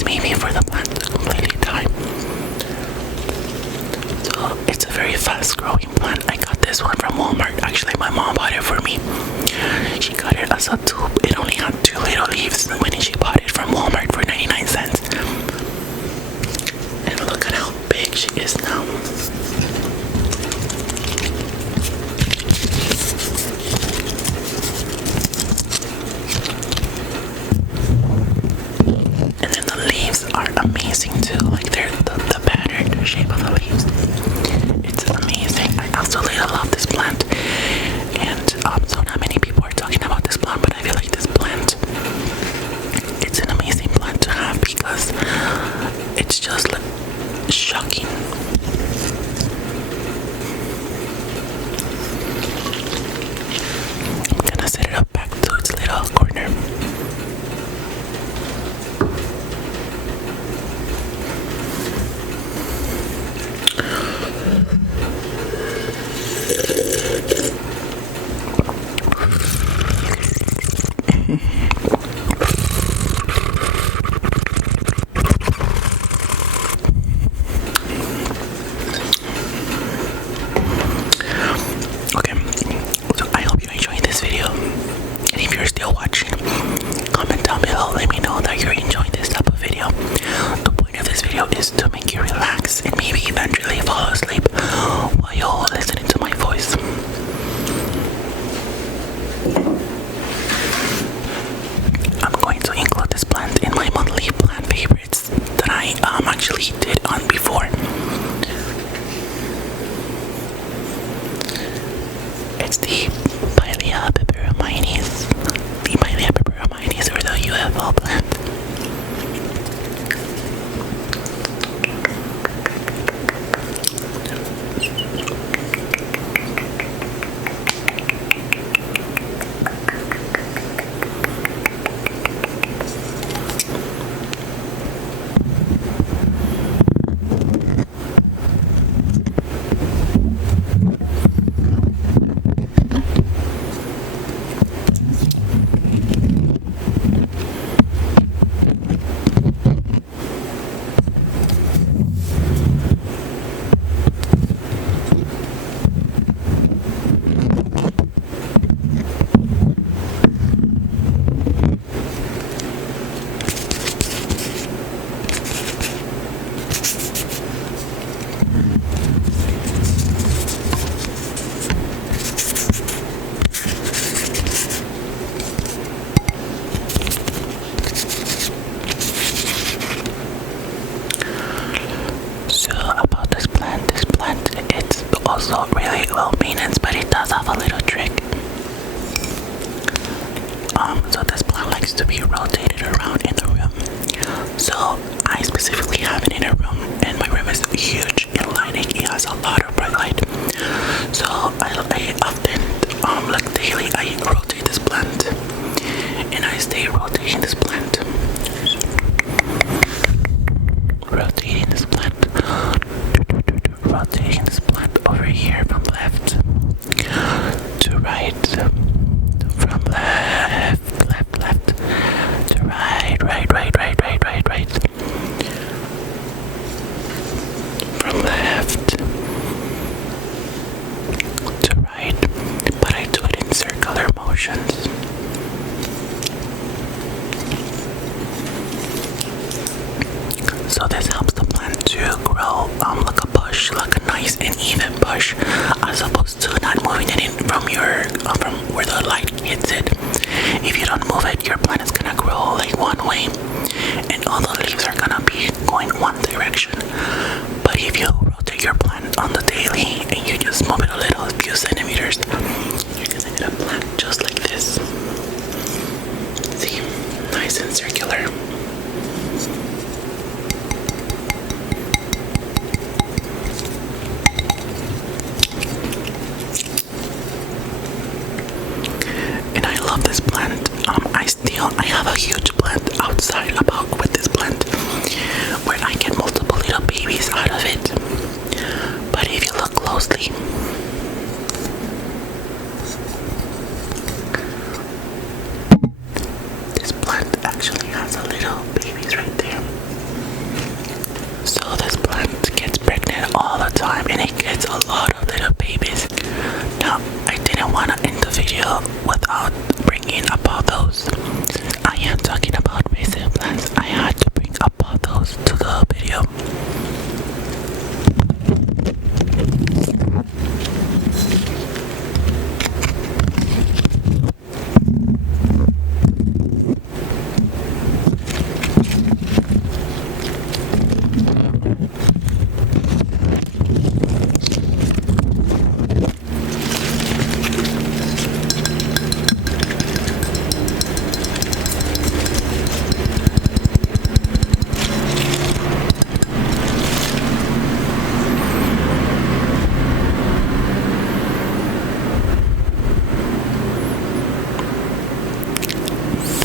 days maybe for the plant to completely die. So it's a very fast growing plant. I got this one from Walmart. Actually, my mom bought it for me. She got it as a tube. It only had 2 little leaves when she bought it from Walmart for 99 cents. And look at how big she is now. And then the leaves are amazing too. Like they're the pattern, the shape of the leaves. It's amazing. I absolutely love this plant. And so not many people are talking about this plant, but I feel like this plant, it's an amazing plant to have because it's just like shocking. I'm gonna set it up back to its little corner. Okay, so I hope you enjoyed this video, and if you're still watching, comment down below, let me know that you're enjoying this type of video. The point of this video is to make you relax and maybe eventually fall asleep while you're listening to my voice. I'm going to include this plant in my monthly plant favorites that I actually did on before. It's the Pilea peperomiones. The Pilea peperomiones, or the UFO plant. Also really low maintenance, but it does have a little trick. So this plant likes to be rotated around in the room. So I specifically have it in a room, and my room is huge in lighting. It has a lot of bright light. So I often, like daily, I rotate this plant, and I stay rotating this plant. Rotating this plant. Rotating this plant over here from left to right, from left to right, right, from left to right, but I do it in circular motions. So this helps the plant to grow like a bush, like a nice and even bush, as opposed to not moving it in from from where the light hits it. If you don't move it, your plant is gonna grow like one way, and all the leaves are gonna be going one direction. But if you rotate your plant on the daily and you just move it a little, a few centimeters, you're gonna get a plant just like this. See, nice and circular. This plant, I have a huge plant outside with this plant where I get multiple little babies out of it. But if you look closely, this plant actually has a little babies right there. want to end the video without bringing up all those. I am talking about basic plants. I had to bring up all those to the video.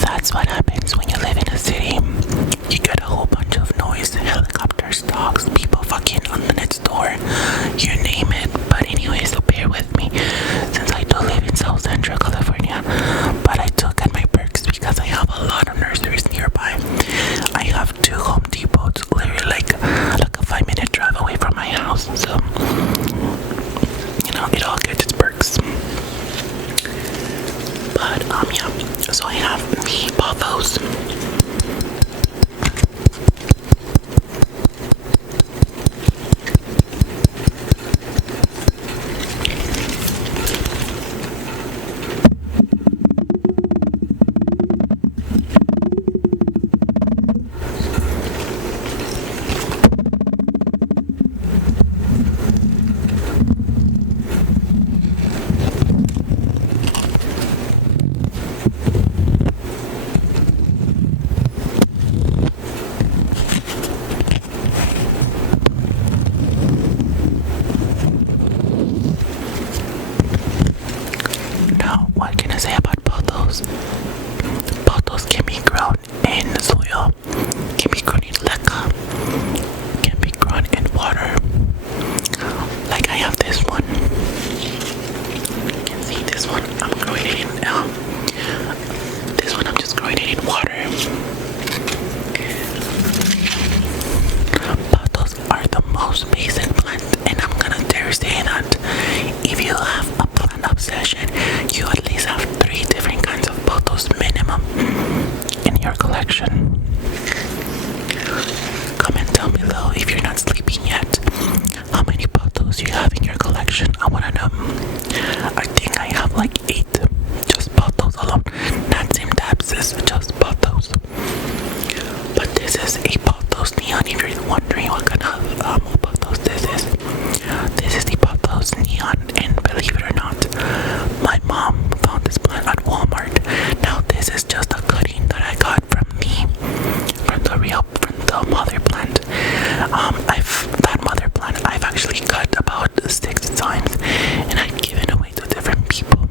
That's what happens when you live in a city. You get a whole bunch of noise, helicopters, dogs, people fucking on the next door, you name it. But anyways, so bear with me since I do live in South Central California. But I do get my perks because I have a lot of nurseries nearby. I have 2 Home Depots, literally like a 5-minute drive away from my house. So, you know, it all gets its perks. But yeah, so I have me pothos. Now, what can I say about pothos? Pothos can be grown in soil, can be grown in leca, can be grown in water. Like I have this one. You can see this one. I'm growing it in this one I'm just growing it in water. Pothos are the most basic plant, and I'm gonna dare say that if you have a plant obsession, you at least have 3 different kinds of pothos minimum in your collection. Comment down below if you're not sleeping yet how many pothos you have in your collection. I wanna know. I think I have like 8 just pothos alone, not syntapses, just pothos. But this is a pothos neon. If you're wondering what kind of pothos this is the pothos neon. And believe it or not, my mom found this plant at Walmart. Now this is just a cutting that I got from the mother plant. That mother plant I've actually cut about 6 times, and I've given away to different people.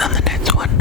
on the next one.